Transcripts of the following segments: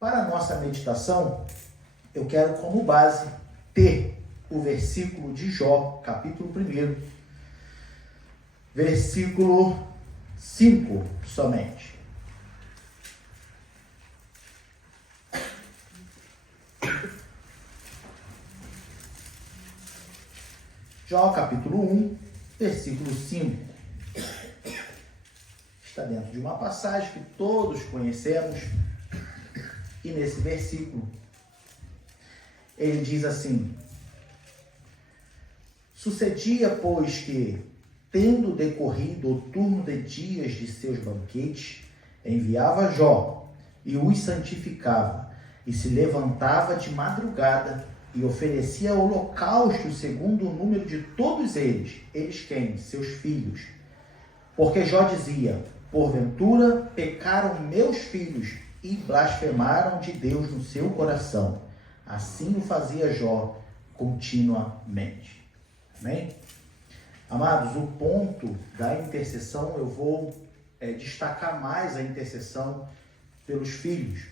Para a nossa meditação, eu quero como base ter o versículo de Jó, capítulo 1, versículo 5 somente. Jó, capítulo 1, versículo 5. Está dentro de uma passagem que todos conhecemos. E nesse versículo, ele diz assim: sucedia, pois, que, tendo decorrido o turno de dias de seus banquetes, enviava Jó e os santificava, e se levantava de madrugada e oferecia holocausto segundo o número de todos eles. Eles quem? Seus filhos. Porque Jó dizia: porventura pecaram meus filhos e blasfemaram de Deus no seu coração. Assim o fazia Jó continuamente. Amém? Amados, o ponto da intercessão, eu vou destacar mais a intercessão pelos filhos.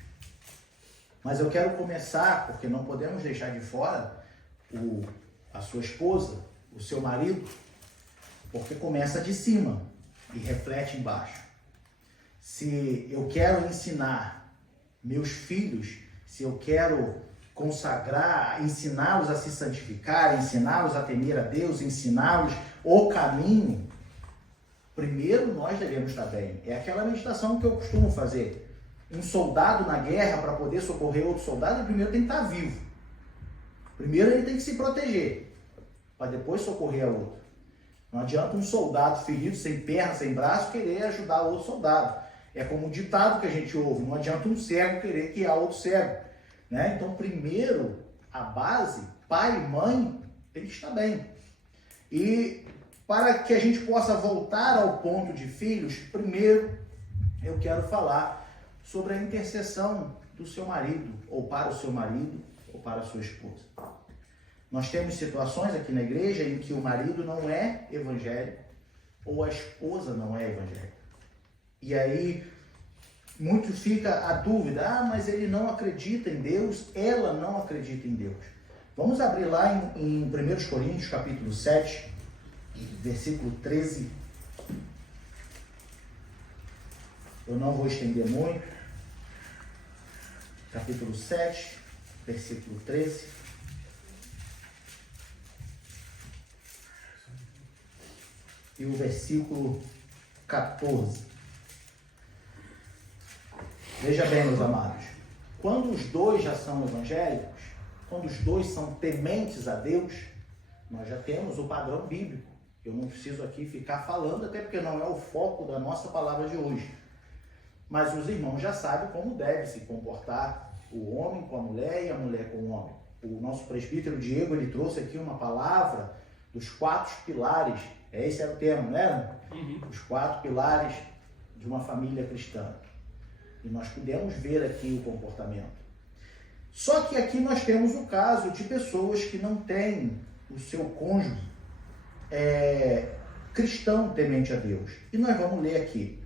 Mas eu quero começar, porque não podemos deixar de fora a sua esposa, o seu marido, porque começa de cima e reflete embaixo. Se eu quero ensinar meus filhos, se eu quero consagrar, ensiná-los a se santificar, ensiná-los a temer a Deus, ensiná-los o caminho, primeiro nós devemos estar bem. É aquela meditação que eu costumo fazer. Um soldado na guerra, para poder socorrer outro soldado, ele primeiro tem que estar vivo. Primeiro ele tem que se proteger, para depois socorrer a outro. Não adianta um soldado ferido, sem perna, sem braço, querer ajudar outro soldado. É como um ditado que a gente ouve: não adianta um cego querer guiar outro cego. Né? Então, primeiro, a base, pai e mãe, tem que estar bem. E para que a gente possa voltar ao ponto de filhos, primeiro eu quero falar sobre a intercessão do seu marido, ou para o seu marido, ou para a sua esposa. Nós temos situações aqui na igreja em que o marido não é evangélico, ou a esposa não é evangélica. E aí, muito fica a dúvida: mas ele não acredita em Deus, ela não acredita em Deus. Vamos abrir lá em 1 Coríntios, capítulo 7, versículo 13. Eu não vou estender muito. Capítulo 7, versículo 13. E o versículo 14. Veja bem, meus amados, quando os dois já são evangélicos, quando os dois são tementes a Deus, nós já temos o padrão bíblico. Eu não preciso aqui ficar falando, até porque não é o foco da nossa palavra de hoje. Mas os irmãos já sabem como deve se comportar o homem com a mulher e a mulher com o homem. O nosso presbítero Diego, ele trouxe aqui uma palavra dos 4 pilares. Esse era o termo, não era? Os 4 pilares de uma família cristã. E nós pudemos ver aqui o comportamento. Só que aqui nós temos o caso de pessoas que não têm o seu cônjuge cristão temente a Deus. E nós vamos ler aqui.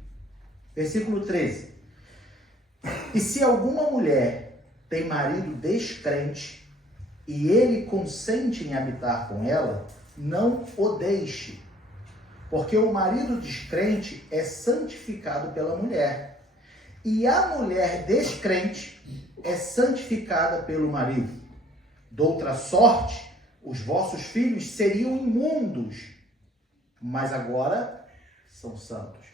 Versículo 13. E se alguma mulher tem marido descrente e ele consente em habitar com ela, não o deixe, porque o marido descrente é santificado pela mulher, e a mulher descrente é santificada pelo marido. Doutra sorte, os vossos filhos seriam imundos, mas agora são santos.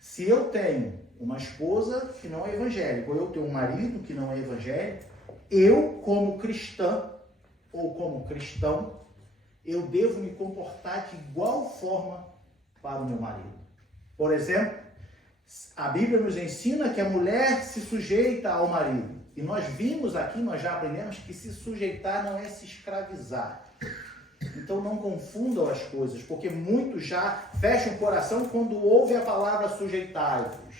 Se eu tenho uma esposa que não é evangélica, ou eu tenho um marido que não é evangélico, eu, como cristã ou como cristão, eu devo me comportar de igual forma para o meu marido. Por exemplo, a Bíblia nos ensina que a mulher se sujeita ao marido. E nós vimos aqui, nós já aprendemos que se sujeitar não é se escravizar. Então não confundam as coisas, porque muitos já fecham o coração quando ouvem a palavra sujeitai-vos,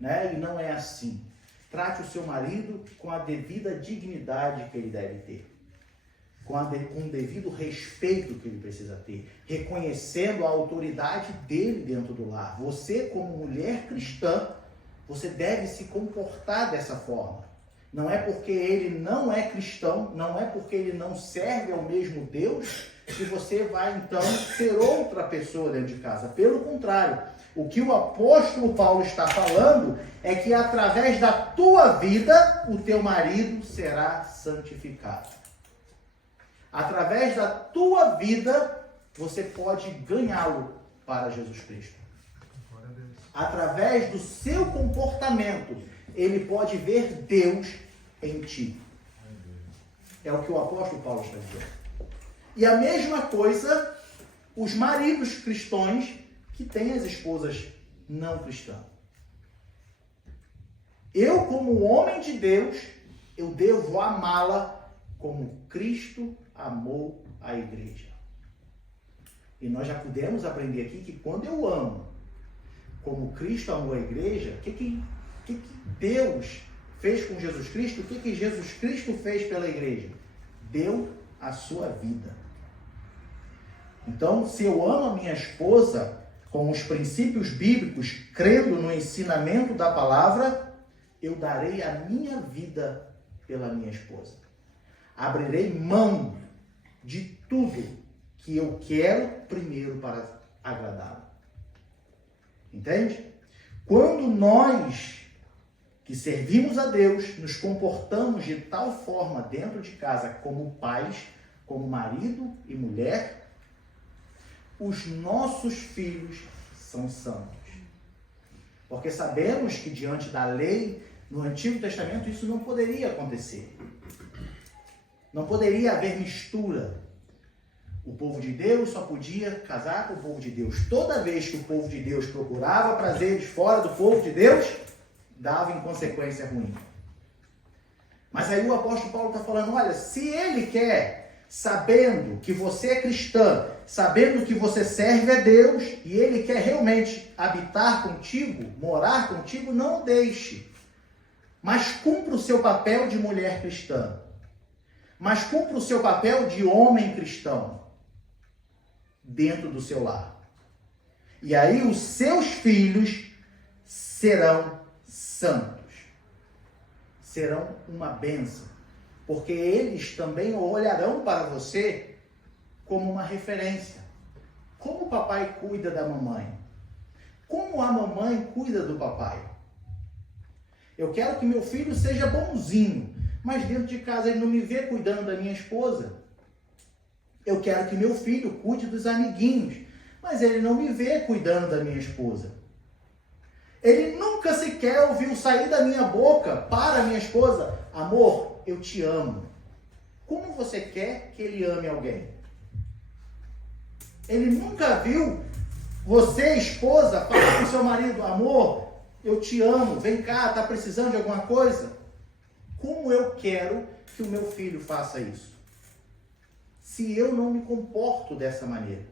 né? E não é assim. Trate o seu marido com a devida dignidade que ele deve ter, com o devido respeito que ele precisa ter, reconhecendo a autoridade dele dentro do lar. Você, como mulher cristã, você deve se comportar dessa forma. Não é porque ele não é cristão, não é porque ele não serve ao mesmo Deus, que você vai então ser outra pessoa dentro de casa. Pelo contrário, o que o apóstolo Paulo está falando é que através da tua vida, o teu marido será santificado. Através da tua vida, você pode ganhá-lo para Jesus Cristo. Através do seu comportamento, ele pode ver Deus em ti. É o que o apóstolo Paulo está dizendo. E a mesma coisa, os maridos cristãos que têm as esposas não cristãs. Eu, como homem de Deus, eu devo amá-la como Cristo amou a igreja. E nós já pudemos aprender aqui que quando eu amo como Cristo amou a igreja, o que Deus fez com Jesus Cristo? O que Jesus Cristo fez pela igreja? Deu a sua vida. Então, se eu amo a minha esposa com os princípios bíblicos, crendo no ensinamento da palavra, eu darei a minha vida pela minha esposa. Abrirei mão de tudo que eu quero primeiro para agradá-la. Entende? Quando nós que servimos a Deus nos comportamos de tal forma dentro de casa como pais, como marido e mulher, os nossos filhos são santos. Porque sabemos que diante da lei, no Antigo Testamento, isso não poderia acontecer. Não poderia haver mistura. O povo de Deus só podia casar com o povo de Deus. Toda vez que o povo de Deus procurava prazeres fora do povo de Deus, dava em consequência ruim. Mas aí o apóstolo Paulo está falando, olha, se ele quer, sabendo que você é cristã, sabendo que você serve a Deus, e ele quer realmente habitar contigo, morar contigo, não o deixe. Mas cumpra o seu papel de mulher cristã. Mas cumpra o seu papel de homem cristão dentro do seu lar. E aí os seus filhos serão santos. Serão uma bênção. Porque eles também olharão para você como uma referência. Como o papai cuida da mamãe? Como a mamãe cuida do papai? Eu quero que meu filho seja bonzinho, mas dentro de casa ele não me vê cuidando da minha esposa. Eu quero que meu filho cuide dos amiguinhos, mas ele não me vê cuidando da minha esposa. Ele nunca sequer ouviu sair da minha boca para a minha esposa, amor, eu te amo. Como você quer que ele ame alguém? Ele nunca viu você, esposa, falar com seu marido, amor, eu te amo, vem cá, está precisando de alguma coisa? Como eu quero que o meu filho faça isso? Se eu não me comporto dessa maneira.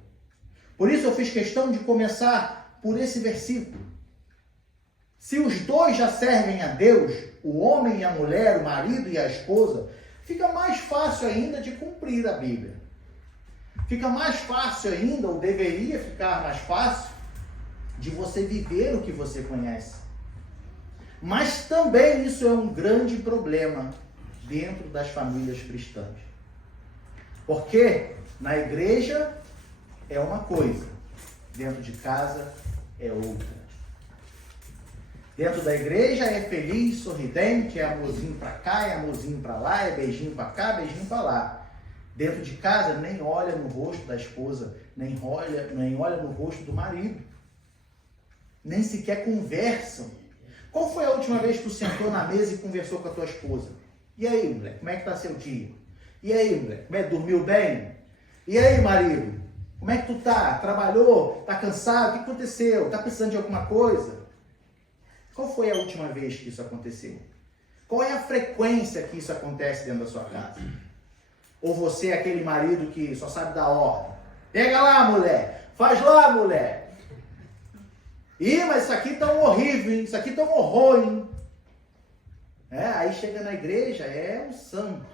Por isso eu fiz questão de começar por esse versículo. Se os dois já servem a Deus, o homem e a mulher, o marido e a esposa, fica mais fácil ainda de cumprir a Bíblia. Fica mais fácil ainda, ou deveria ficar mais fácil, de você viver o que você conhece. Mas também isso é um grande problema dentro das famílias cristãs. Porque na igreja é uma coisa, dentro de casa é outra. Dentro da igreja é feliz, sorridente, é amorzinho para cá, é amorzinho para lá, é beijinho para cá, beijinho para lá. Dentro de casa nem olha no rosto da esposa, nem olha no rosto do marido. Nem sequer conversam. Qual foi a última vez que tu sentou na mesa e conversou com a tua esposa? E aí, mulher, como é que tá seu dia? E aí, mulher, como é que dormiu bem? E aí, marido, como é que tu tá? Trabalhou? Tá cansado? O que aconteceu? Tá precisando de alguma coisa? Qual foi a última vez que isso aconteceu? Qual é a frequência que isso acontece dentro da sua casa? Ou você é aquele marido que só sabe dar ordem? Pega lá, mulher! Faz lá, mulher! Ih, mas isso aqui tá um horrível, hein? Isso aqui tá um horror, hein? Aí chega na igreja, é um santo.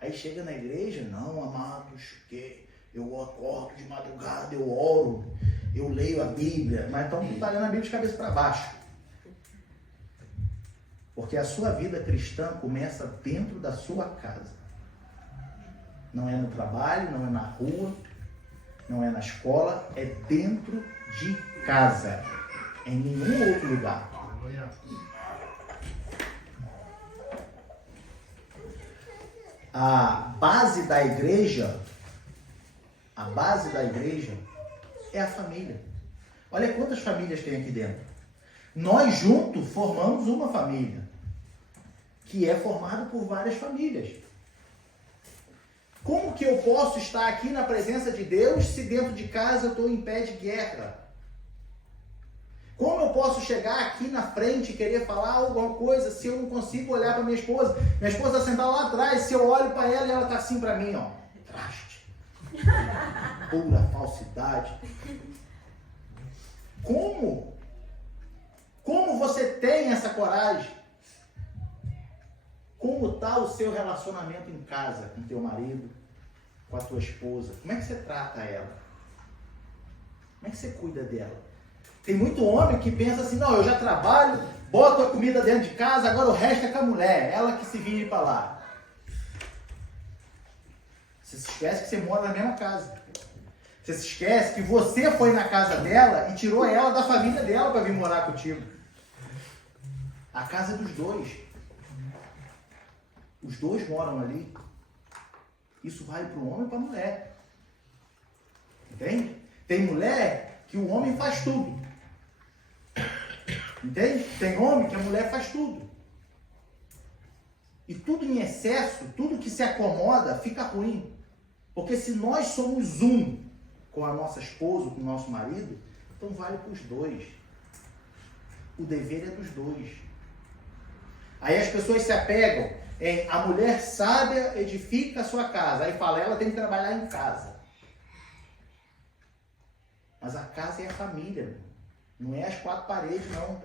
Aí chega na igreja, não, amados, que eu acordo de madrugada, eu oro, eu leio a Bíblia. Mas então tu tá lendo a Bíblia de cabeça para baixo. Porque a sua vida cristã começa dentro da sua casa. Não é no trabalho, não é na rua, não é na escola, é dentro de casa. Em nenhum outro lugar. A base da igreja é a família. Olha quantas famílias tem aqui dentro. Nós juntos formamos uma família, que é formada por várias famílias. Como que eu posso estar aqui na presença de Deus se dentro de casa eu estou em pé de guerra? Como eu posso chegar aqui na frente e querer falar alguma coisa se eu não consigo olhar para minha esposa? Minha esposa está sentada lá atrás, se eu olho para ela e ela está assim para mim, ó. Traste. Pura falsidade. Como? Como você tem essa coragem? Como está o seu relacionamento em casa com teu marido, com a tua esposa? Como é que você trata ela? Como é que você cuida dela? Tem muito homem que pensa assim, não, eu já trabalho, boto a comida dentro de casa, agora o resto é com a mulher, ela que se vire para lá. Você se esquece que você mora na mesma casa. Você se esquece que você foi na casa dela e tirou ela da família dela para vir morar contigo. A casa é dos dois. Os dois moram ali. Isso vale para o homem e para a mulher. Entende? Tem mulher que o homem faz tudo. Entende? Tem homem que a mulher faz tudo. E tudo em excesso, tudo que se acomoda, fica ruim. Porque se nós somos um com a nossa esposa, com o nosso marido, então vale para os dois. O dever é dos dois. Aí as pessoas se apegam em a mulher sábia edifica a sua casa. Aí fala, ela tem que trabalhar em casa. Mas a casa é a família. Não é as quatro paredes, não.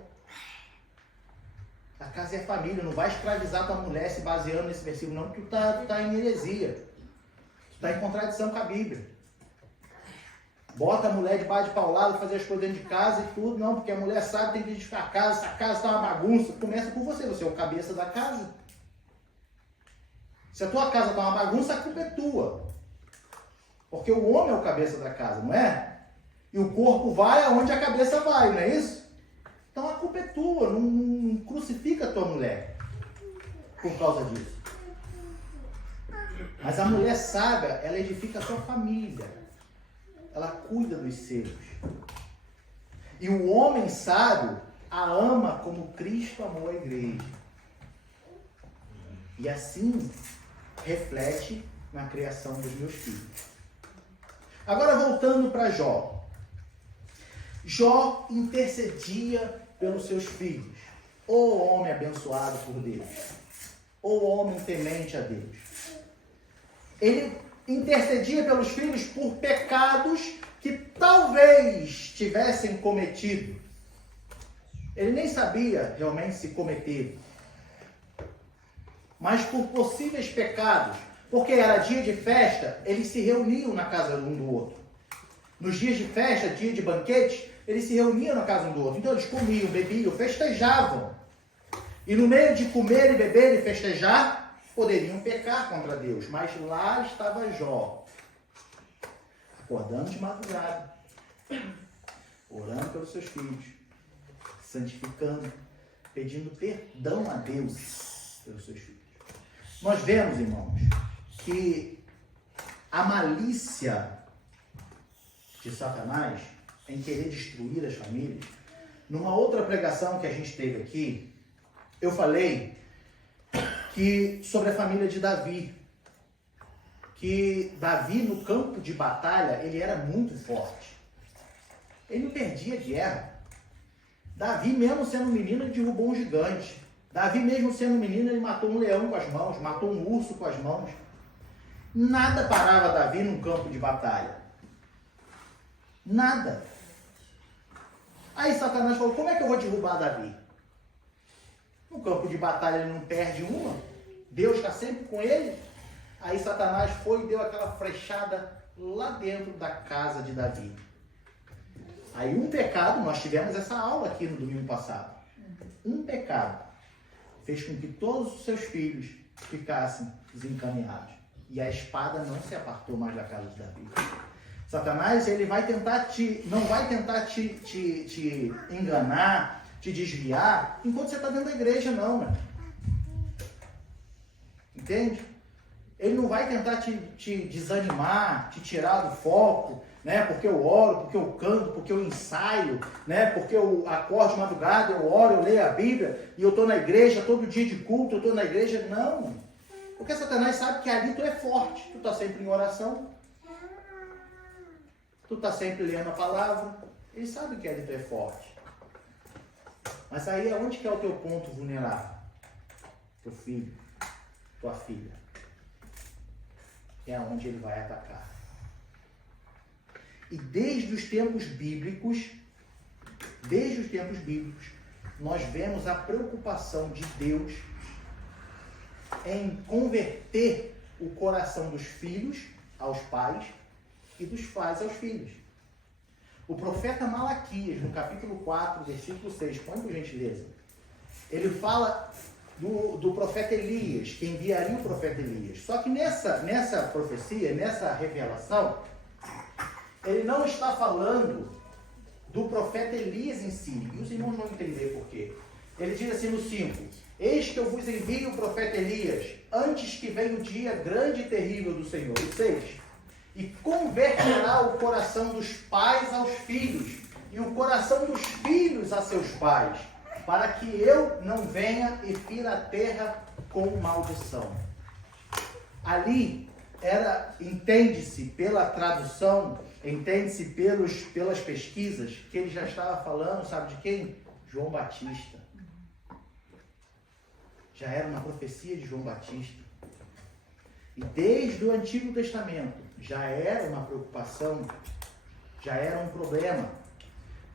A casa é a família. Não vai escravizar tua mulher se baseando nesse versículo, não, porque tu tá em heresia. Tu tá em contradição com a Bíblia. Bota a mulher debaixo de paulado, fazer as coisas dentro de casa e tudo. Não, porque a mulher sabe, tem que edificar a casa. Se a casa está uma bagunça, começa por você. Você é o cabeça da casa. Se a tua casa está uma bagunça, a culpa é tua. Porque o homem é o cabeça da casa, não é? E o corpo vai aonde a cabeça vai, não é isso? Então a culpa é tua, não crucifica a tua mulher por causa disso. Mas a mulher sábia, ela edifica a sua família. Ela cuida dos seus. E o homem sábio a ama como Cristo amou a igreja. E assim reflete na criação dos meus filhos. Agora voltando para Jó. Jó intercedia pelos seus filhos. O homem abençoado por Deus. O homem temente a Deus. Ele intercedia pelos filhos por pecados que talvez tivessem cometido. Ele nem sabia realmente se cometer. Mas por possíveis pecados. Porque era dia de festa, eles se reuniam na casa um do outro. Nos dias de festa, dia de banquete, eles se reuniam na casa um do outro. Então eles comiam, bebiam, festejavam. E no meio de comer e beber e festejar, poderiam pecar contra Deus. Mas lá estava Jó, acordando de madrugada, orando pelos seus filhos, santificando, pedindo perdão a Deus pelos seus filhos. Nós vemos, irmãos, que a malícia de Satanás em querer destruir as famílias. Numa outra pregação que a gente teve aqui, eu falei que sobre a família de Davi. Que Davi, no campo de batalha, ele era muito forte. Ele não perdia guerra. Davi, mesmo sendo um menino, ele derrubou um gigante. Davi, mesmo sendo um menino, ele matou um leão com as mãos, matou um urso com as mãos. Nada parava Davi num campo de batalha. Nada. Aí Satanás falou, como é que eu vou derrubar Davi? No campo de batalha ele não perde uma. Deus está sempre com ele. Aí Satanás foi e deu aquela flechada lá dentro da casa de Davi. Aí um pecado, nós tivemos essa aula aqui no domingo passado. Um pecado fez com que todos os seus filhos ficassem desencaminhados. E a espada não se apartou mais da casa de Davi. Satanás, ele não vai tentar te enganar, te desviar, enquanto você está dentro da igreja, não, né? Entende? Ele não vai tentar te desanimar, te tirar do foco, né? Porque eu oro, porque eu canto, porque eu ensaio, né? Porque eu acordo de madrugada, eu oro, eu leio a Bíblia, e eu estou na igreja, todo dia de culto, eu estou na igreja. Não. Porque Satanás sabe que ali tu é forte, tu está sempre em oração, tu está sempre lendo a palavra, ele sabe que ali tu é forte. Mas aí é onde que é o teu ponto vulnerável? Teu filho, tua filha. É onde ele vai atacar. E desde os tempos bíblicos, nós vemos a preocupação de Deus em converter o coração dos filhos aos pais e dos pais aos filhos. O profeta Malaquias, no capítulo 4, versículo 6, põe por gentileza, ele fala do profeta Elias, que enviaria o profeta Elias. Só que nessa profecia, nessa revelação, ele não está falando do profeta Elias em si. E os irmãos vão entender por quê. Ele diz assim no 5: eis que eu vos envio o profeta Elias, antes que venha o dia grande e terrível do Senhor. E 6: e converterá o coração dos pais aos filhos, e o coração dos filhos a seus pais, para que eu não venha e fira a terra com maldição. Ali entende-se pela tradução, entende-se pelas pesquisas, que ele já estava falando, sabe de quem? João Batista. Já era uma profecia de João Batista. E desde o Antigo Testamento já era uma preocupação, já era um problema.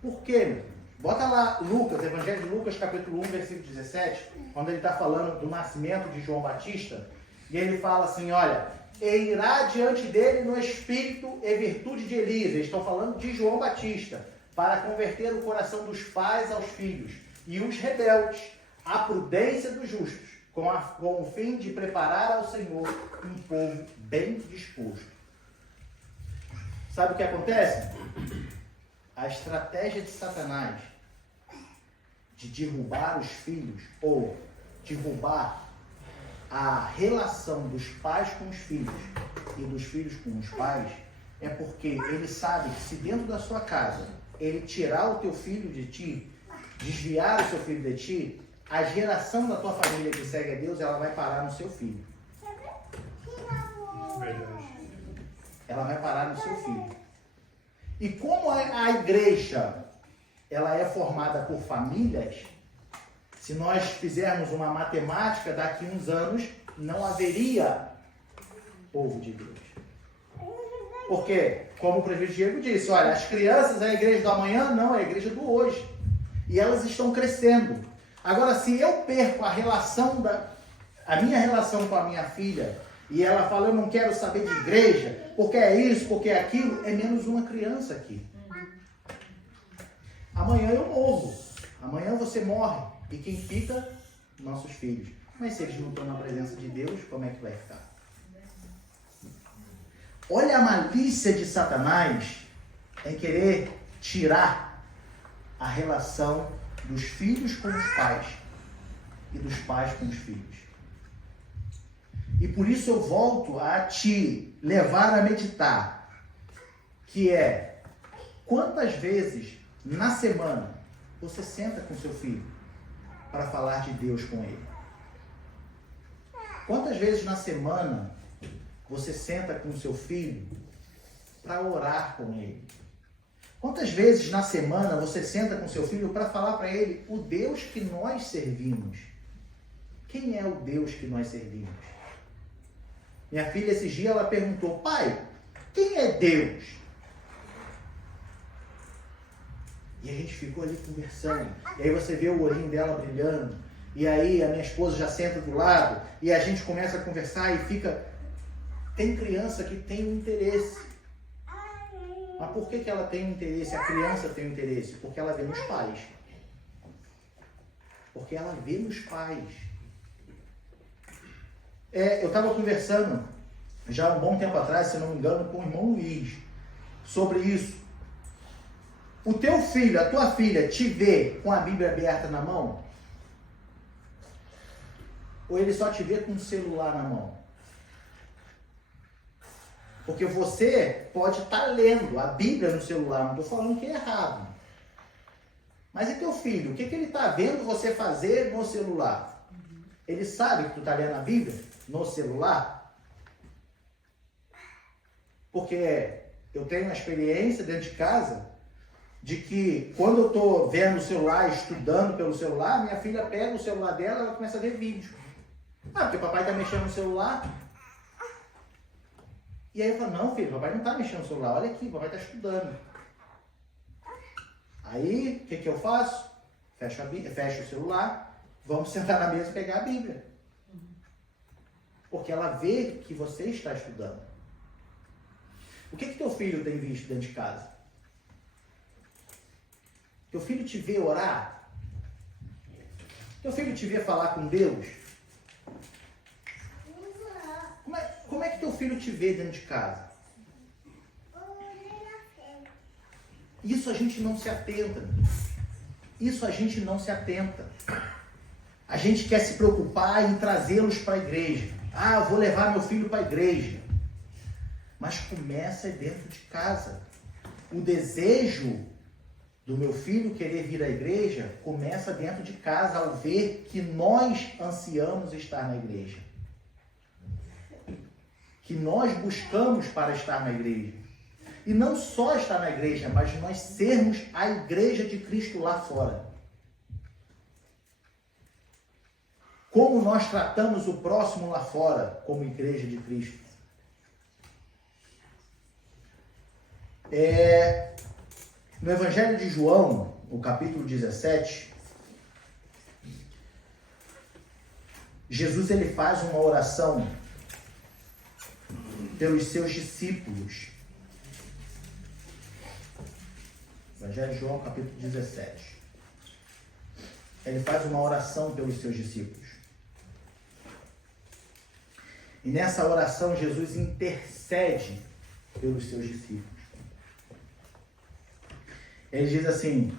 Por quê? Bota lá Lucas, Evangelho de Lucas, capítulo 1, versículo 17, quando ele está falando do nascimento de João Batista, e ele fala assim, olha, e irá diante dele no espírito e virtude de Elias. Eles estão falando de João Batista, para converter o coração dos pais aos filhos, e os rebeldes à prudência dos justos, com o fim de preparar ao Senhor um povo bem disposto. Sabe o que acontece? A estratégia de Satanás de derrubar os filhos, ou derrubar a relação dos pais com os filhos e dos filhos com os pais, é porque ele sabe que se dentro da sua casa ele tirar o teu filho de ti, desviar o seu filho de ti, a geração da tua família que segue a Deus, ela vai parar no seu filho. Verdade. Ela vai parar no seu filho. E como a igreja ela é formada por famílias, se nós fizermos uma matemática, daqui a uns anos não haveria povo de Deus. Porque, como o prefeito Diego disse, olha, as crianças é a igreja do amanhã? Não, é a igreja do hoje. E elas estão crescendo. Agora, se eu perco a minha relação com a minha filha, e ela fala, eu não quero saber de igreja, porque é isso, porque é aquilo, é menos uma criança aqui. Amanhã eu morro. Amanhã você morre. E quem fica? Nossos filhos. Mas se eles não estão na presença de Deus, como é que vai ficar? Olha a malícia de Satanás em querer tirar a relação dos filhos com os pais e dos pais com os filhos. E por isso eu volto a te levar a meditar, que é, quantas vezes na semana você senta com seu filho para falar de Deus com ele? Quantas vezes na semana você senta com seu filho para orar com ele? Quantas vezes na semana você senta com seu filho para falar para ele o Deus que nós servimos? Quem é o Deus que nós servimos? Minha filha, esses dias, ela perguntou, pai, quem é Deus? E a gente ficou ali conversando. E aí você vê o olhinho dela brilhando. E aí a minha esposa já senta do lado. E a gente começa a conversar e fica... Tem criança que tem um interesse. Mas por que ela tem um interesse? A criança tem um interesse? Porque ela vê nos pais. Porque ela vê nos pais. Eu estava conversando já há um bom tempo atrás, se não me engano, com o irmão Luiz, sobre isso. O teu filho, a tua filha, te vê com a Bíblia aberta na mão? Ou ele só te vê com o celular na mão? Porque você pode estar lendo a Bíblia no celular, não estou falando que é errado. Mas e teu filho? O que ele está vendo você fazer no celular? Ele sabe que tu está lendo a Bíblia no celular? Porque eu tenho uma experiência dentro de casa de que quando eu estou vendo o celular, estudando pelo celular, minha filha pega o celular dela e ela começa a ver vídeo. Porque o papai está mexendo no celular. E aí eu falo, não filho, o papai não está mexendo no celular, olha aqui, o papai está estudando. Aí, o que eu faço? Fecho o celular, vamos sentar na mesa e pegar a Bíblia. Porque ela vê que você está estudando. O que teu filho tem visto dentro de casa? Teu filho te vê orar? Teu filho te vê falar com Deus? Como é que teu filho te vê dentro de casa? Isso a gente não se atenta. Isso a gente não se atenta. A gente quer se preocupar em trazê-los para a igreja. Eu vou levar meu filho para a igreja. Mas começa dentro de casa. O desejo do meu filho querer vir à igreja começa dentro de casa ao ver que nós ansiamos estar na igreja. Que nós buscamos para estar na igreja. E não só estar na igreja, mas nós sermos a igreja de Cristo lá fora. Como nós tratamos o próximo lá fora como igreja de Cristo. No Evangelho de João, no capítulo 17, Jesus ele faz uma oração pelos seus discípulos. Evangelho de João, capítulo 17. Ele faz uma oração pelos seus discípulos. E nessa oração, Jesus intercede pelos seus discípulos. Ele diz assim: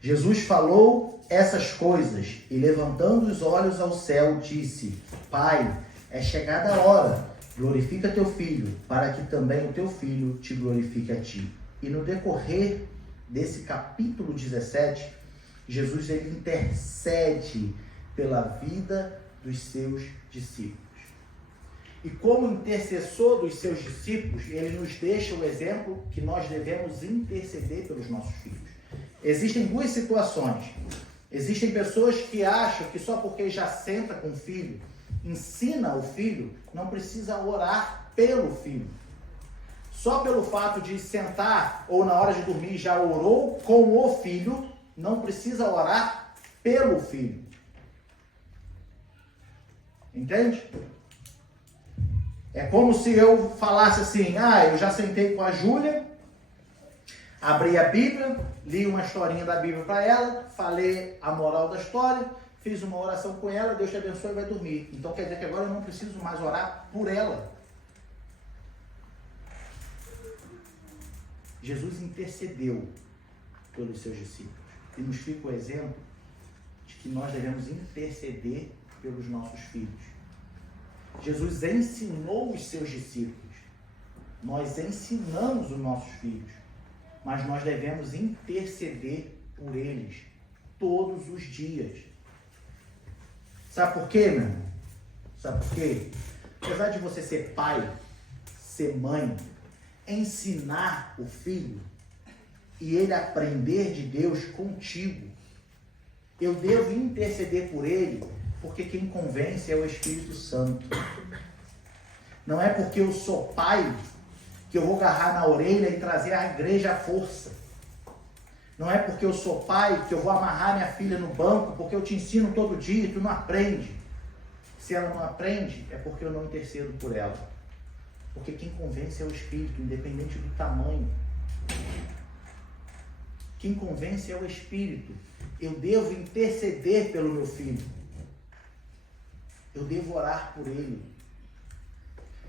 Jesus falou essas coisas e, levantando os olhos ao céu, disse: Pai, é chegada a hora, glorifica teu filho, para que também o teu filho te glorifique a ti. E no decorrer desse capítulo 17, Jesus ele intercede pela vida dos seus discípulos. E como intercessor dos seus discípulos, ele nos deixa o exemplo que nós devemos interceder pelos nossos filhos. Existem duas situações. Existem pessoas que acham que só porque já senta com o filho, ensina o filho, não precisa orar pelo filho. Só pelo fato de sentar ou na hora de dormir já orou com o filho, não precisa orar pelo filho. Entende? É como se eu falasse assim: eu já sentei com a Júlia, abri a Bíblia, li uma historinha da Bíblia para ela, falei a moral da história, fiz uma oração com ela, Deus te abençoe e vai dormir. Então quer dizer que agora eu não preciso mais orar por ela. Jesus intercedeu pelos seus discípulos. E nos fica o exemplo de que nós devemos interceder pelos nossos filhos. Jesus ensinou os seus discípulos. Nós ensinamos os nossos filhos. Mas nós devemos interceder por eles todos os dias. Sabe por quê, meu irmão? Sabe por quê? Apesar de você ser pai, ser mãe, ensinar o filho e ele aprender de Deus contigo, eu devo interceder por ele, porque quem convence é o Espírito Santo. Não é porque eu sou pai que eu vou agarrar na orelha e trazer a igreja à força. Não é porque eu sou pai que eu vou amarrar minha filha no banco, porque eu te ensino todo dia e tu não aprende. Se ela não aprende, é porque eu não intercedo por ela. Porque quem convence é o Espírito, independente do tamanho. Quem convence é o Espírito. Eu devo interceder pelo meu filho. Eu devo orar por ele.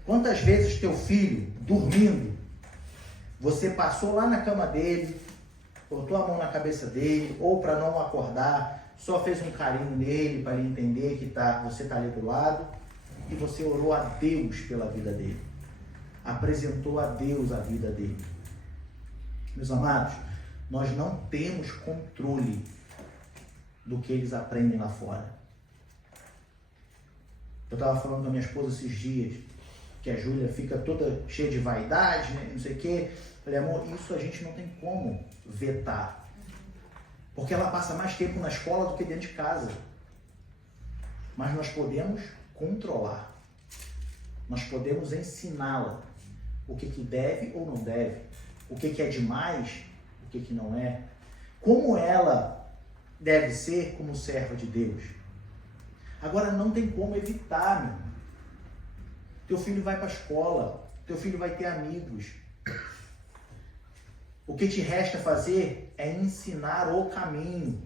Quantas vezes teu filho, dormindo, você passou lá na cama dele, botou a mão na cabeça dele, ou para não acordar, só fez um carinho nele para ele entender que você está ali do lado, e você orou a Deus pela vida dele. Apresentou a Deus a vida dele. Meus amados, nós não temos controle do que eles aprendem lá fora. Eu estava falando com a minha esposa esses dias, que a Júlia fica toda cheia de vaidade, né, não sei o quê. Falei, amor, isso a gente não tem como vetar. Porque ela passa mais tempo na escola do que dentro de casa. Mas nós podemos controlar. Nós podemos ensiná-la o que deve ou não deve, o que é demais, o que não é, como ela deve ser como serva de Deus. Agora não tem como evitar, meu. Teu filho vai para a escola, teu filho vai ter amigos. O que te resta fazer é ensinar o caminho.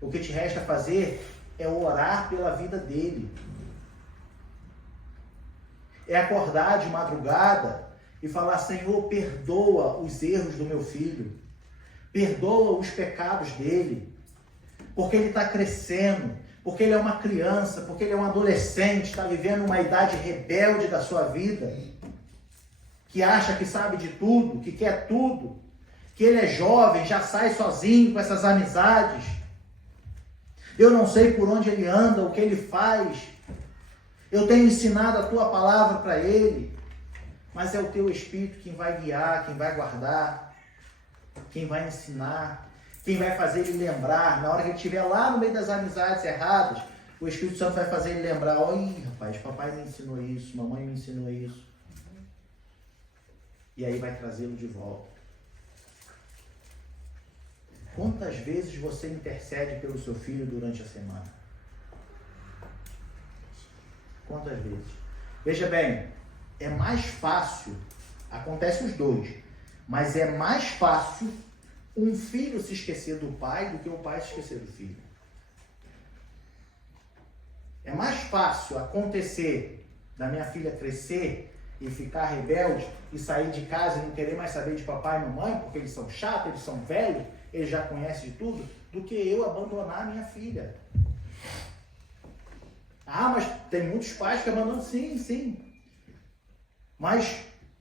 O que te resta fazer é orar pela vida dele. É acordar de madrugada e falar, Senhor, perdoa os erros do meu filho. Perdoa os pecados dele. Porque ele está crescendo. Porque ele é uma criança. Porque ele é um adolescente. Está vivendo uma idade rebelde da sua vida. Que acha que sabe de tudo. Que quer tudo. Que ele é jovem, já sai sozinho com essas amizades. Eu não sei por onde ele anda, o que ele faz. Eu tenho ensinado a tua palavra para ele, mas é o teu Espírito quem vai guiar, quem vai guardar, quem vai ensinar, quem vai fazer ele lembrar. Na hora que ele estiver lá no meio das amizades erradas, o Espírito Santo vai fazer ele lembrar, oi, rapaz, papai me ensinou isso, mamãe me ensinou isso. E aí vai trazê-lo de volta. Quantas vezes você intercede pelo seu filho durante a semana? Quantas vezes? Veja bem, é mais fácil, acontece os dois, mas é mais fácil um filho se esquecer do pai do que o pai se esquecer do filho. É mais fácil acontecer da minha filha crescer e ficar rebelde e sair de casa e não querer mais saber de papai e mamãe, porque eles são chatos, eles são velhos, eles já conhecem de tudo, do que eu abandonar a minha filha. Ah, mas tem muitos pais que abandonam. Sim. Mas,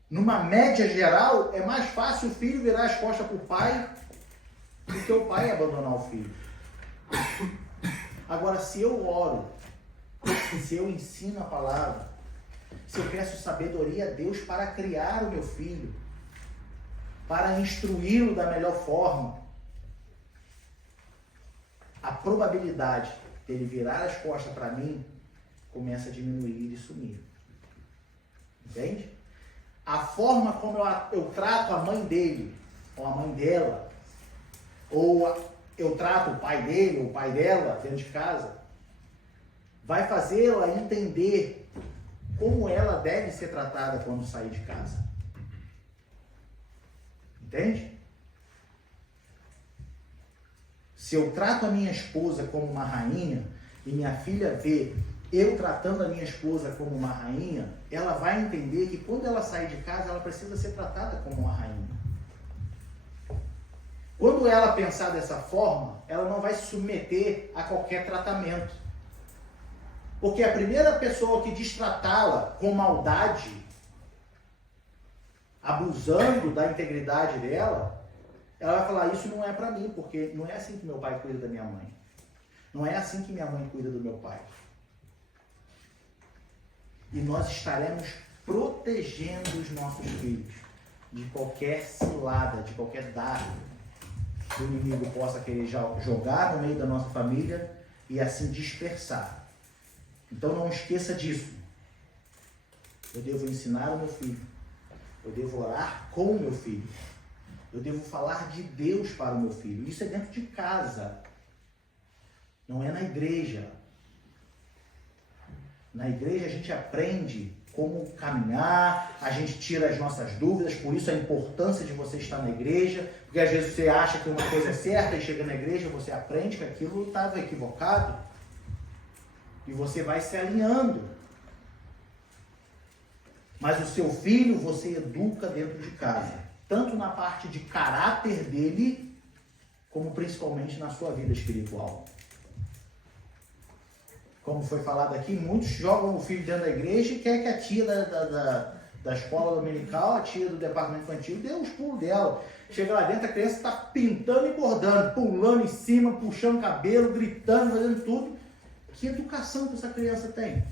numa média geral, é mais fácil o filho virar as costas para o pai do que o pai abandonar o filho. Agora, se eu oro, se eu ensino a palavra, se eu peço sabedoria a Deus para criar o meu filho, para instruí-lo da melhor forma, a probabilidade dele virar as costas para mim começa a diminuir e sumir. Entende? A forma como eu trato a mãe dele, ou a mãe dela, ou eu trato o pai dele, ou o pai dela dentro de casa, vai fazê-la entender como ela deve ser tratada quando sair de casa. Entende? Se eu trato a minha esposa como uma rainha, e minha filha vê eu tratando a minha esposa como uma rainha, ela vai entender que quando ela sair de casa, ela precisa ser tratada como uma rainha. Quando ela pensar dessa forma, ela não vai se submeter a qualquer tratamento. Porque a primeira pessoa que destratá-la com maldade, abusando da integridade dela, ela vai falar, isso não é para mim, porque não é assim que meu pai cuida da minha mãe. Não é assim que minha mãe cuida do meu pai. E nós estaremos protegendo os nossos filhos de qualquer cilada, de qualquer dardo que o inimigo possa querer jogar no meio da nossa família e assim dispersar. Então não esqueça disso. Eu devo ensinar o meu filho. Eu devo orar com o meu filho. Eu devo falar de Deus para o meu filho. Isso é dentro de casa. Não é na igreja. Na igreja a gente aprende como caminhar, a gente tira as nossas dúvidas, por isso a importância de você estar na igreja, porque às vezes você acha que uma coisa é certa e chega na igreja, você aprende que aquilo estava equivocado e você vai se alinhando. Mas o seu filho você educa dentro de casa, tanto na parte de caráter dele, como principalmente na sua vida espiritual. Como foi falado aqui, muitos jogam o filho dentro da igreja e quer que a tia da escola dominical, a tia do departamento infantil, dê os pulos dela. Chega lá dentro, a criança está pintando e bordando, pulando em cima, puxando cabelo, gritando, fazendo tudo. Que educação que essa criança tem?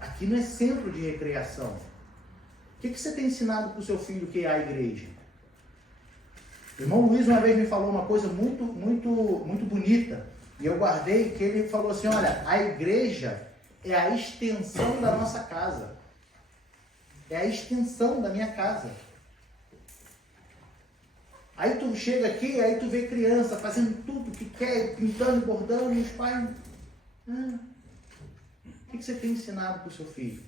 Aqui não é centro de recreação. O que você tem ensinado para o seu filho que é a igreja? O irmão Luiz uma vez me falou uma coisa muito, muito, muito bonita. E eu guardei, que ele falou assim, olha, a igreja é a extensão da nossa casa. É a extensão da minha casa. Aí tu chega aqui, aí tu vê criança fazendo tudo que quer, pintando, bordando, e os pais... o que você tem ensinado para o seu filho?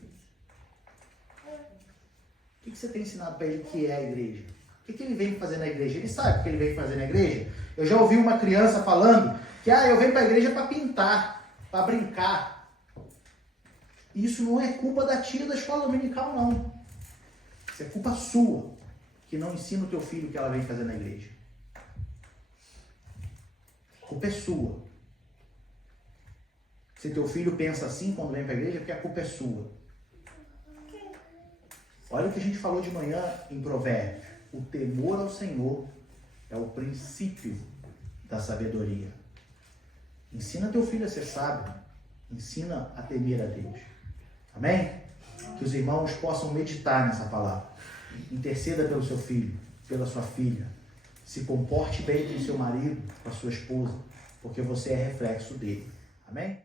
O que você tem ensinado para ele que é a igreja? O que ele vem fazer na igreja? Ele sabe o que ele vem fazer na igreja? Eu já ouvi uma criança falando que eu venho para a igreja para pintar, para brincar. Isso não é culpa da tia da escola dominical, não. Isso é culpa sua, que não ensina o teu filho o que ela vem fazer na igreja. A culpa é sua. Se teu filho pensa assim quando vem para a igreja, é porque a culpa é sua. Olha o que a gente falou de manhã em Provérbios. O temor ao Senhor é o princípio da sabedoria. Ensina teu filho a ser sábio. Ensina a temer a Deus. Amém? Que os irmãos possam meditar nessa palavra. Interceda pelo seu filho, pela sua filha. Se comporte bem com o seu marido, com a sua esposa, porque você é reflexo dele. Amém?